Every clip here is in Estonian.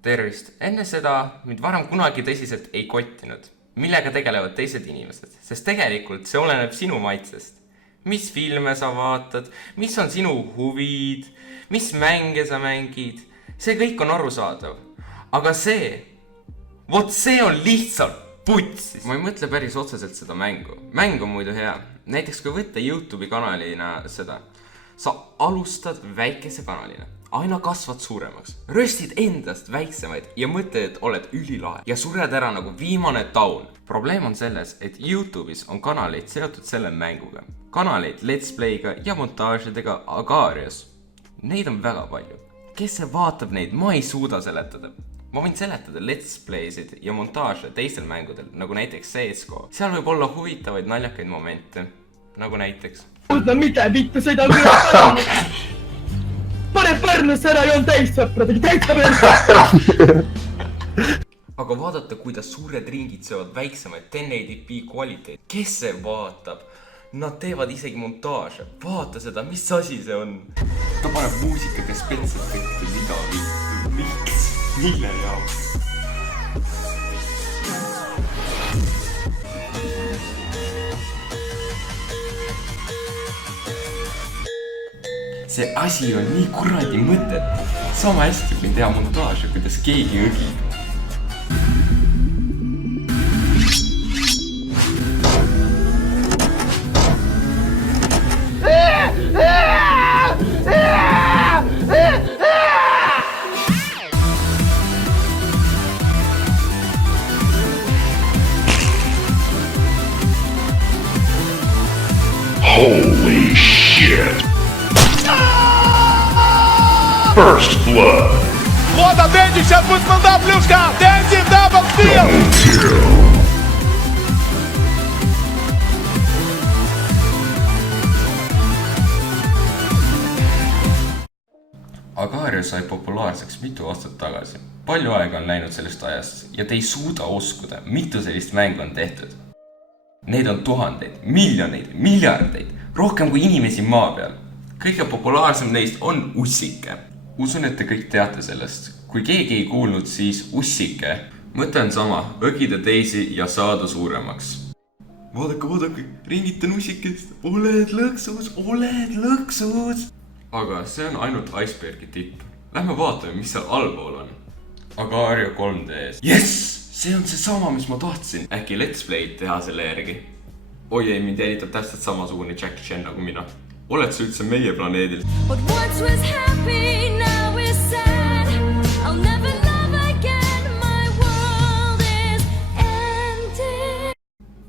Tervist! Enne seda mind varem kunagi tõsiselt ei kottinud, millega tegelevad teised inimesed, sest tegelikult see oleneb sinu maitsest. Mis filme sa vaatad, mis on sinu huvid, mis mänge sa mängid, see kõik on arusaadav. Aga see on lihtsalt putsis. Ma ei mõtle päris otseselt seda mängu. Mäng on muidu hea. Näiteks kui võtta YouTube'i kanalina seda, sa alustad väikese kanalina. Aina kasvad suuremaks, röstid endast väiksemaid ja mõtled, et oled ülilahe ja sured ära nagu viimane taun. Probleem on selles, et YouTube'is on kanaleid seotud selle mänguga. Kanaleid Let's Play'ga ja montaažidega Agarius. Neid on väga palju. Kes see vaatab neid, ma ei suuda seletada. Ma võin seletada Let's Play'sid ja montaaže teistel mängudel, nagu näiteks CSGO. Seal võib olla huvitavaid naljakaid momente, nagu näiteks. Mõtlen mida mitte seda küll. Pane Pärnusse ära joon täis sõpradega, täitsa veel. Aga vaadata, kuidas suured ringid söövad väiksemaid 1080p kvaliteet. Kes see vaatab? Nad teevad isegi montaaže. Vaata seda, mis asi see on. Ta paneb muusikat ja spetsefekti midagi. Miks? Mille jaoks? See asi on nii kuradi mõtet. Sama hästi võin teha montaaže, kuidas keegi õgib. Holy shit! First blood. Рота, Дэнди, сейчас будет стендап, плюшка! Дэнди, дабл килл! Agarius sai populaarseks mitu aastat tagasi. Palju aega on läinud sellest ajast ja te ei suuda uskuda, mitu sellist mängu on tehtud. Neid on tuhandeid, miljoneid, miljardeid, rohkem kui inimesi maa peal. Kõige populaarsem neist on Ussike. Usun, et te kõik teate sellest. Kui keegi ei kuulnud, siis Ussike. Mõte on sama, õgida teisi ja saada suuremaks. Vaadake, ringitan Ussikest. Oled lõksus. Aga see on ainult icebergi tipp. Lähme vaatame, mis seal allpool on. Agario 3Ds. Yes! See on see sama, mis ma tahtsin. Äkki Let's Play teha selle järgi. Oi ei, mind jälitab täpselt samasugune Jackie Chan nagu mina. Oled sa üldse meie planeedil?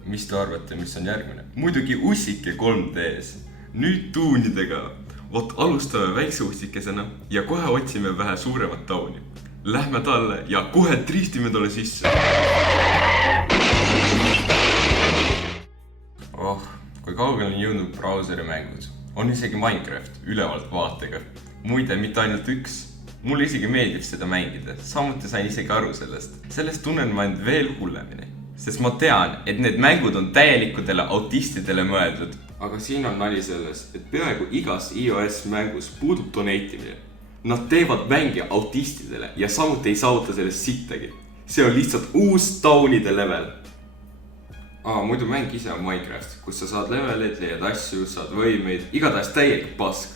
Mis te arvate, mis on järgmine? Muidugi Ussike 3Ds. Nüüd tuunidega. Vot alustame väikse ussikesena ja kohe otsime vähe suuremat tauni. Lähme talle ja kohe triistime talle sisse. Kui kaugel on jõudnud brauseri mängud. On isegi Minecraft ülevalt vaatega. Muide, mitte ainult üks. Mulle isegi meeldib seda mängida. Samuti sain isegi aru sellest. Sellest tunnen ma end veel hullemini. Sest ma tean, et need mängud on täielikudele autistidele mõeldud. Aga siin on nali selles, et peaaegu igas iOS mängus puudub donatimine. Nad teevad mänge autistidele ja samuti ei saavuta sellest sittagi. See on lihtsalt uus taunide level. Muidu mäng ise on Minecraft, kus sa saad leveleid, leiad asju, saad võimeid, igatahes täielik pask.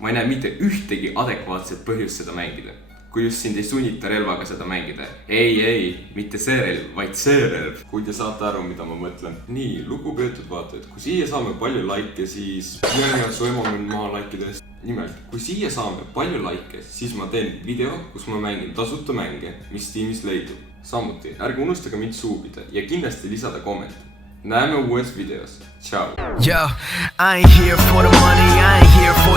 Ma ei näe mitte ühtegi adekvaatset põhjust seda mängida. Kui just sind ei sunnita relvaga seda mängida. Ei, mitte see relv, vaid see relv. Kui te saate aru, mida ma mõtlen. Nii, lugupeetud vaatajad, kui siia saame palju laike, siis... Ja su ema mind maha laikidest. Nimelt, kui siia saame palju laike, siis ma teen video, kus ma mängin tasuta mänge, mis Steamis leidub. Samuti, ärge unustage mind suubida ja kindlasti lisada kommenti. Näeme uues videos. Ciao. Yo, I ain't here for the money, I ain't here for